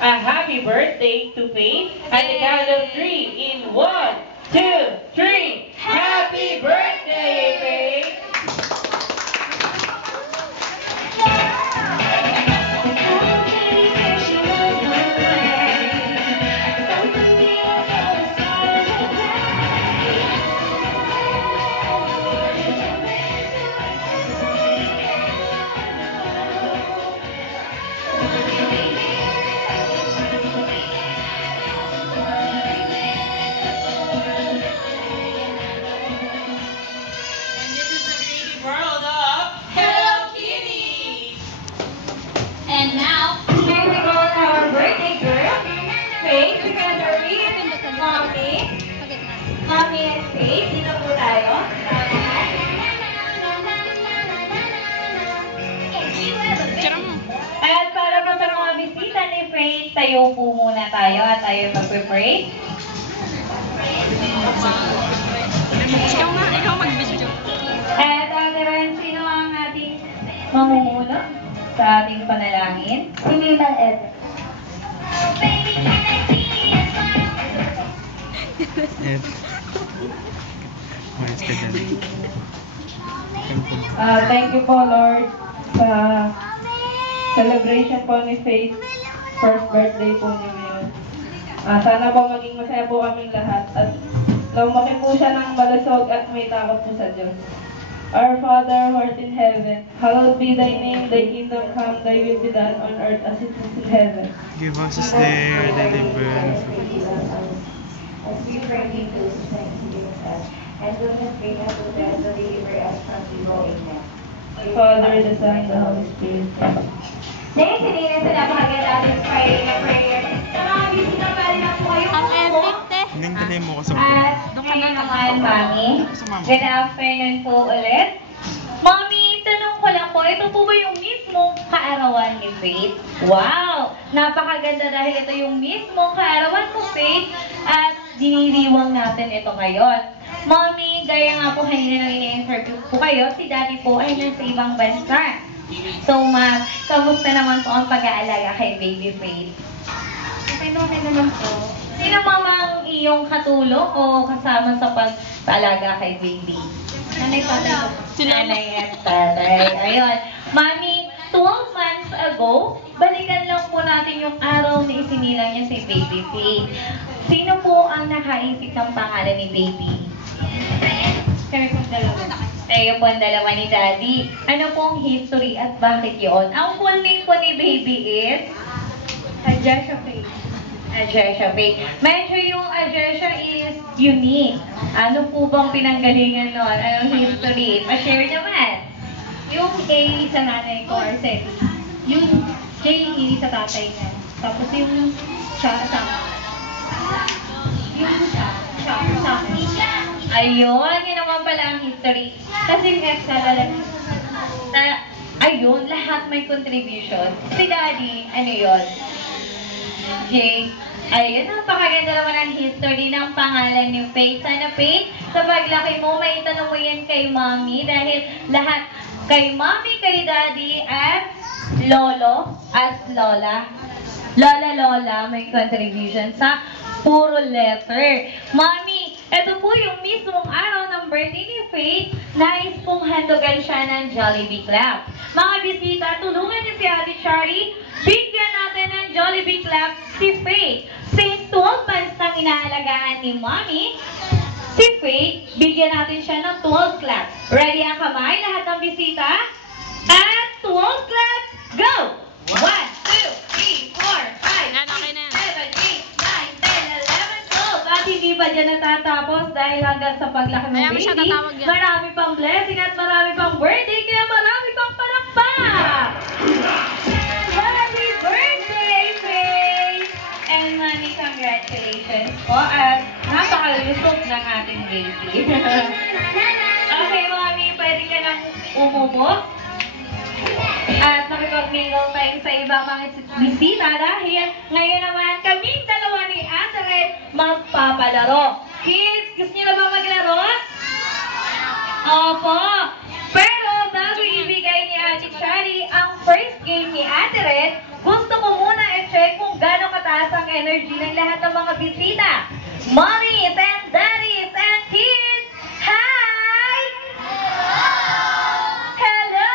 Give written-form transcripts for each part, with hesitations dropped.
a happy birthday to Faith at the count of 3 in 1, 2, 3. Happy birthday, Faith! And now, here we go to our birthday girl, Faith, together with Mommy. Mommy and Faith, dito po tayo. At para po sa mga bisita ni Faith, tayo po muna tayo at tayo magpe-pray. Ikaw mag-video. At Ate sino ang ating mamumuno sa ating panalangin? Si Nina Ed. Ed. Maris ka dyan. Thank you po, Lord, sa celebration po ni Faith. First birthday po niya ngayon. Sana po maging masaya po kaming lahat at lumaki po siya ng malusog at may takot po sa Diyos. Our Father, who art in heaven, hallowed be thy name, thy kingdom come, thy will be done on earth as it is in heaven. Give us this day our daily bread. As we forgive those who sin against us, and do not bring us to test, but deliver us from evil. Amen. Father, the Son, and the Holy Spirit. Thank you, Nina, sa napakaganda ating Friday na prayer. Sa mga bisita pa rin na po kayo. Ang epic, te. Hanggang talim mo kasi. At ngayon naman, Mami. Good afternoon po ulit. Mami, tanong ko lang po, ito po ba yung mismong kaarawan ni Faith? Wow! Napakaganda dahil ito yung mismong kaarawan mo, Faith. At diniriwang natin ito ngayon. Mami, gaya nga po kanina nang ini-interview po kayo, si Daddy po ay nasa ibang bansa. So, Ma, kamusta naman po ang pag-aalaga kay Baby Faith? Okay naman po. Sino mamang iyong katulong o kasama sa pag-aalaga kay Baby? Nanay tatay po. Nanay at tatay. Ayun. Mami, 12 months ago, balikan lang po natin yung araw na isinilang niya si Baby Faith. Sino po ang nakaisip ng pangalan ni Baby? Kami pong dalawa. Kayo po ang dalawa ni Daddy. Ano pong history at bakit yon? Ang full name po ni Baby is? Adjust siya Faith. Ajesha Faith. Medyo yung Ajesha is unique. Ano po bang pinanggalingan nun? Anong history? Pa-share naman. Yung A sa nanay ko, Arceli. Yung J.E. sa tatay niya. Tapos yung siya sa yung siya sa Ayun, yun naman pala ang history. Kasi yung ex nalala Ayun, lahat may contribution. Si Daddy, ano yun? Jay. Ayun, napakaganda naman ang history ng pangalan ni Faith. Sana Faith, sa paglaki mo, maitanong mo yan kay Mommy dahil lahat kay Mommy, kay Daddy, at Lolo at Lola. Lola, may contribution sa puro letter. Mommy, ito po yung mismong araw ng birthday ni Faith, nais pong handugan siya ng Jollibee Clap. Mga bisita, tulungan niyo si Ate Shari, bigyan natin ng Jollibee Clap si Faith. Since 12 months nang inaalagaan ni Mommy, si Faith, bigyan natin siya ng 12 claps. Ready ang kamay, lahat ng bisita? At 12 claps, go! 1, 2, 3, 4, 5, 6, 7, 8, 9, 10, 11, 12. At hindi pa dyan natatapos dahil hanggang sa paglaki ng Kaya mo siya baby, tatawag yan. marami pang blessing at marami pang birthday, kaya marami pang palakpak! Happy birthday, Faith! And many congratulations po at napakalusok ng ating baby. Okay, Mami, pwede ka nang umupo. At nakipag-mingle tayo sa ibang mga bisita dahil ngayon naman kaming dalawa ni Ate Red magpapalaro. Kids, gusto niyo na ba maglaro? Opo. Pero bago ibigay ni Ate Shari ang first game ni Ate Red, gusto ko muna i-check kung gano'ng energy ng lahat ng mga bisita. Mommies and daddies and kids, hi! Hello!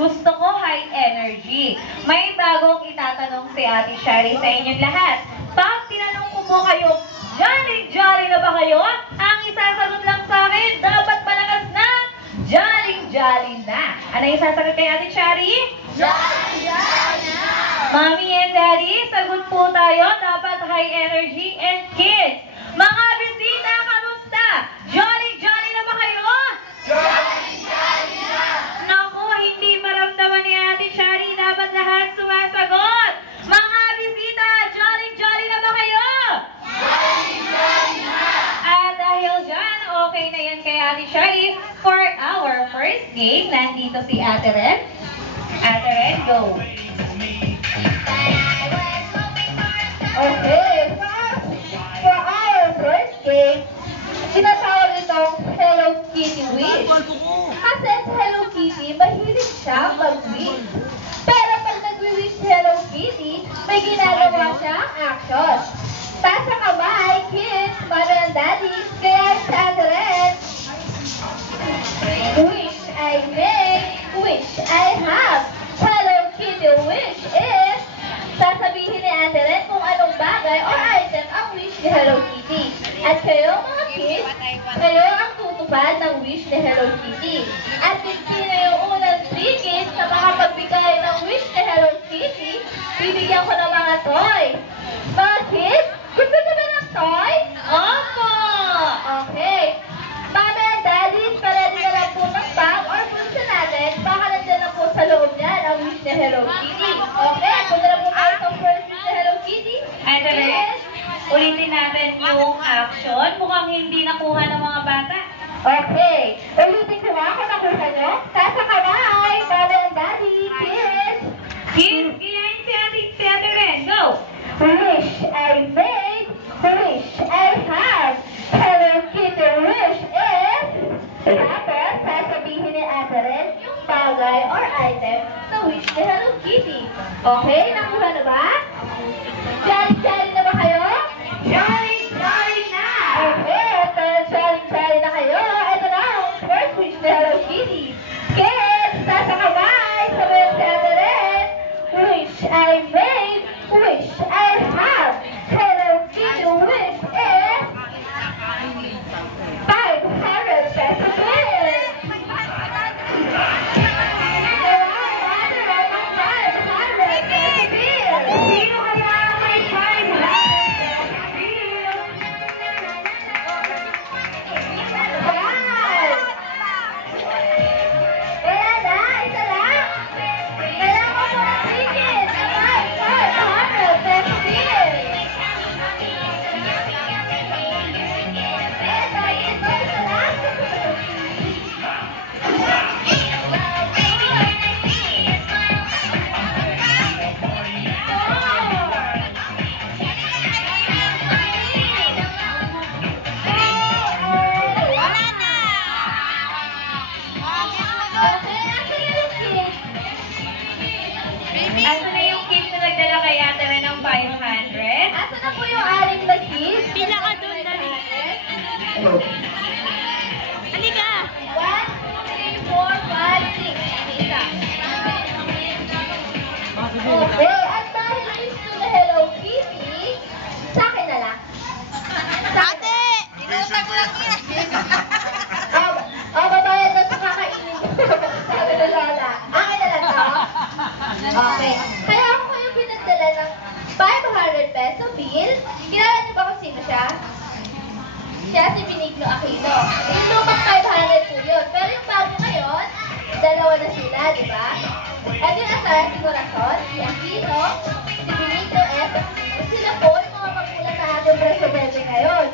Gusto ko high energy. May bagong itatanong si Ate Shari sa inyong lahat. Pag tinanong ko po kayo, jolly na ba kayo? Ang isasagot lang sa akin, dapat malakas na, jolly na. Ano yung sasagot kay Ate Shari? Jolly na! Mommy and Daddy, sagot po tayo, dapat high energy and kids. Mga bisita, kamusta? Jolly na ba kayo? Jolly na! Naku, hindi maramdaman ni Ate Shari, dapat lahat sumasagot. Mga bisita, jolly na ba kayo? At dahil dyan, okay na yan kay Ate Shari. For our first game, nandito si Ate Ren. Ate Ren, go! Okay, for our first game, sinatawag itong Hello Kitty Wish. Kasi sa Hello Kitty, mahilig siya mag-wish. Pero pag nag-wish si Hello Kitty, may ginagawa siyang action. Taas ang kamay, kids, mother and daddy, kaya sa Ate Ren. Wish I make, wish I have. Hello Kitty wish is, sasabihin ni Ate Ren kung anong bagay or item ang wish ni Hello Kitty. At kayo mga kids, kayo ang tutupad ng wish ni Hello Kitty. At kung sino yung unang 3 kids na makapagbigay ng wish ni Hello Kitty, bibigyan ko ng mga toy. Mga kids, gusto nyo ba ng toy? Opo! Okay. Mama and Daddy, paredy na lang po ng bag or bulsa natin. Baka nandiyan na po sa loob niyan ang wish ni Hello Kitty. Okay, kung na po tayo sa first wish ni Hello Kitty. Ate Ren, ulitin natin yung action. Mukhang hindi nakuha ng mga bata. Okay. Ulitin ko ba kung nakuha nyo? Tasa kamay, Mama and Daddy, kids. Kids, gayahin si Ate Ren. Go! Wish I made, wish I have. Hello Kitty wish is... Tapos, sasabihin ni Ate Ren yung bagay or item na wish ni Hello Kitty. Okay, nakuha na ba? Jolly na ba kayo? Jolly na! Okay, jolly na kayo. Ito na ang first wish ni Hello Kitty. Kids, nasa kamay, sabayan si Ate Ren. Wish I made, wish I have. Hello Kitty wish is 500 peso bill. Ate Ren, ang 500 peso bill. Sino kaya ang may 500 peso bill? Five. Kaya na, isa lang. Kailangan mo ang ticket. 500 peso bill. Ito, isa lang. Asa na yung kids na nagdala kay Ate Ren ng 500? Asa na po yung aling na kids? Pinaka doon, dali. Halika! 1, 2, 3, 4, 5, 6. Isa. Okay, at dahil gusto na Hello Kitty, sa akin na lang. Ate! Babayad na sa kakainin. Sabi na Lola. Akin na lang to. Okay. Kaya ako kayo pinagdala ng 500 peso bill. Kilala niyo ba kung sino siya? Siya si Benigno Aquino. Yung lumang 500 po yun. Pero yung bago ngayon, dalawa na sila, di ba? At yung asawa si Corazon, si Aquino, si Benigno S. Sila po yung mga magulang na ating presidente ngayon.